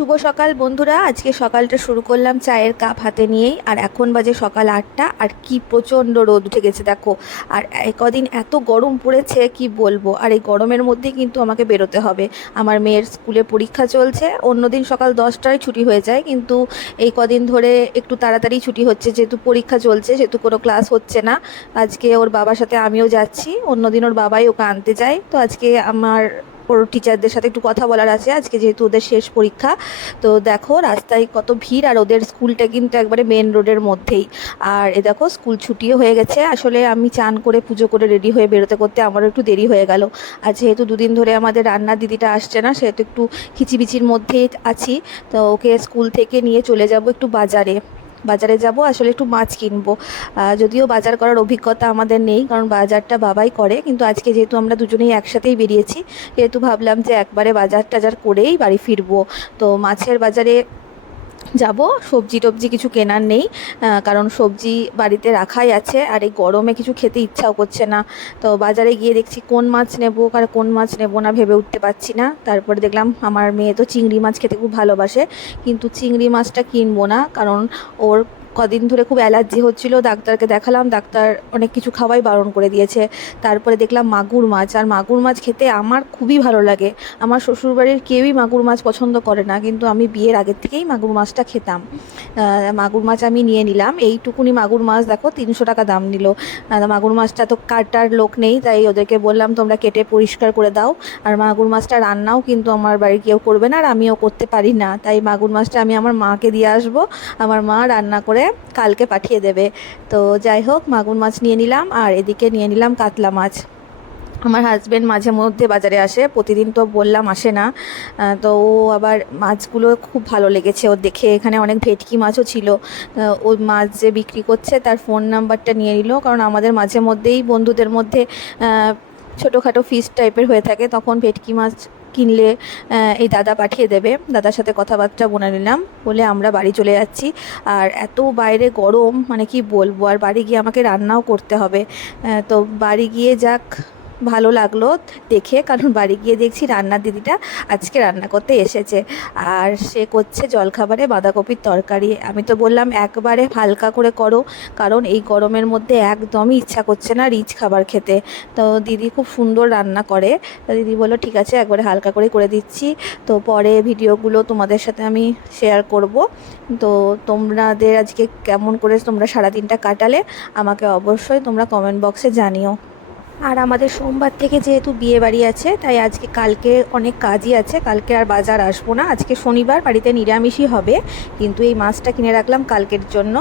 শুভ সকাল বন্ধুরা। আজকে সকালটা শুরু করলাম চায়ের কাপ হাতে নিয়েই। আর এখন বাজে সকাল 8টা। আর কি প্রচণ্ড রোদ উঠে গেছে দেখো। আর কদিন এত গরম পড়েছে কি বলবো। আর এই গরমের মধ্যেই কিন্তু আমাকে বেরোতে হবে। আমার মেয়ের স্কুলে পরীক্ষা চলছে। অন্যদিন সকাল 10টায় ছুটি হয়ে যায়, কিন্তু এই কদিন ধরে একটু তাড়াতাড়ি ছুটি হচ্ছে, যেহেতু পরীক্ষা চলছে সেহেতু কোনো ক্লাস হচ্ছে না। আজকে ওর বাবার সাথে আমিও যাচ্ছি। অন্যদিন ওর বাবাই ওকে আনতে যায়। তো আজকে আমার ওর টিচারদের সাথে একটু কথা বলার আছে, আজকে যেহেতু ওদের শেষ পরীক্ষা। তো দেখো রাস্তায় কত ভিড়, আর ওদের স্কুলটা কিন্তু একবারে মেন রোডের মধ্যেই। আর এ দেখো স্কুল ছুটিও হয়ে গেছে। আসলে আমি চান করে পুজো করে রেডি হয়ে বেরোতে করতে আমারও একটু দেরি হয়ে গেল। আর যেহেতু দুদিন ধরে আমাদের রান্নার দিদিটা আসছে না, সেহেতু একটু খিচিবিচির মধ্যেই আছি। তো ওকে স্কুল থেকে নিয়ে চলে যাব একটু বাজারে। বাজারে যাব, আসলে একটু মাছ কিনবো। যদিও বাজার করার অভিজ্ঞতা আমাদের নেই, কারণ বাজারটা বাবাই করে, কিন্তু আজকে যেহেতু আমরা দুজনেই একসাথেই বেরিয়েছি, যেহেতু ভাবলাম যে একবারে বাজার টাজার করেই বাড়ি ফিরবো। তো মাছের বাজারে যাব। সবজি টবজি কিছু কেনার নেই, কারণ সবজি বাড়িতে রাখাই আছে। আর এই গরমে কিছু খেতে ইচ্ছাও করছে না। তো বাজারে গিয়ে দেখছি কোন মাছ নেব আর কোন মাছ নেব না ভেবে উঠতে পারছি না। তারপরে দেখলাম আমার মেয়ে তো চিংড়ি মাছ খেতে খুব ভালোবাসে, কিন্তু চিংড়ি মাছটা কিনবো না, কারণ ওর কদিন ধরে খুব অ্যালার্জি হচ্ছিল। ডাক্তারকে দেখালাম, ডাক্তার অনেক কিছু খাওয়াই বারণ করে দিয়েছে। তারপরে দেখলাম মাগুর মাছ, আর মাগুর মাছ খেতে আমার খুবই ভালো লাগে। আমার শ্বশুরবাড়ির কেউই মাগুর মাছ পছন্দ করে না, কিন্তু আমি বিয়ের আগের থেকেই মাগুর মাছটা খেতাম। মাগুর মাছ আমি নিয়ে নিলাম। এইটুকুনি মাগুর মাছ দেখো 300 টাকা দাম নিল। মাগুর মাছটা তো কাটার লোক নেই, তাই ওদেরকে বললাম তোমরা কেটে পরিষ্কার করে দাও। আর মাগুর মাছটা রান্নাও কিন্তু আমার বাড়ির কেউ করবে না, আর আমিও করতে পারি না, তাই মাগুর মাছটা আমি আমার মাকে দিয়ে আসবো। আমার মা রান্না করে কালকে পাঠিয়ে দেবে। তো যাই হোক, মাগুর মাছ নিয়ে নিলাম। আর এদিকে নিয়ে নিলাম কাতলা মাছ। আমার হাজব্যান্ড মাঝে মধ্যে বাজারে আসে, প্রতিদিন তো বললাম আসে না। তো ও আবার মাছগুলো খুব ভালো লেগেছে ওর দেখে। এখানে অনেক ভেটকি মাছও ছিল। ও মাছ যে বিক্রি করছে তার ফোন নাম্বারটা নিয়ে নিল, কারণ আমাদের মাঝে মধ্যেই বন্ধুদের মধ্যে ছোটোখাটো ফিস্ট টাইপের হয়ে থাকে, তখন ভেটকি মাছ কিনলে এই দাদা পাঠিয়ে দেবে। দাদার সাথে কথাবার্তা বলে নিলাম, বলে আমরা বাড়ি চলে যাচ্ছি। আর এত বাইরে গরম, মানে কি বলবো। আর বাড়ি গিয়ে আমাকে রান্নাও করতে হবে। তো বাড়ি গিয়ে যাক, ভালো লাগলো দেখে, কারণ বাড়ি গিয়ে দেখছি রান্নার দিদিটা আজকে রান্না করতে এসেছে। আর সে করছে জলখাবারে বাঁধাকপির তরকারি। আমি তো বললাম একবারে হালকা করে করো, কারণ এই গরমের মধ্যে একদমই ইচ্ছা করছে না রিচ খাবার খেতে। তো দিদি খুব সুন্দর রান্না করে। তো দিদি বললো ঠিক আছে একবারে হালকা করে করে দিচ্ছি। তো পরে ভিডিওগুলো তোমাদের সাথে আমি শেয়ার করব। তো তোমাদের আজকে কেমন করে তোমরা সারাদিনটা কাটালে আমাকে অবশ্যই তোমরা কমেন্ট বক্সে জানিও। আর আমাদের সোমবার থেকে যেহেতু বিয়ে বাড়ি আছে, তাই আজকে কালকে অনেক কাজই আছে। কালকে আর বাজার আসবো না, আজকে শনিবার বাড়িতে নিরামিষই হবে, কিন্তু এই মাছটা কিনে রাখলাম কালকের জন্য।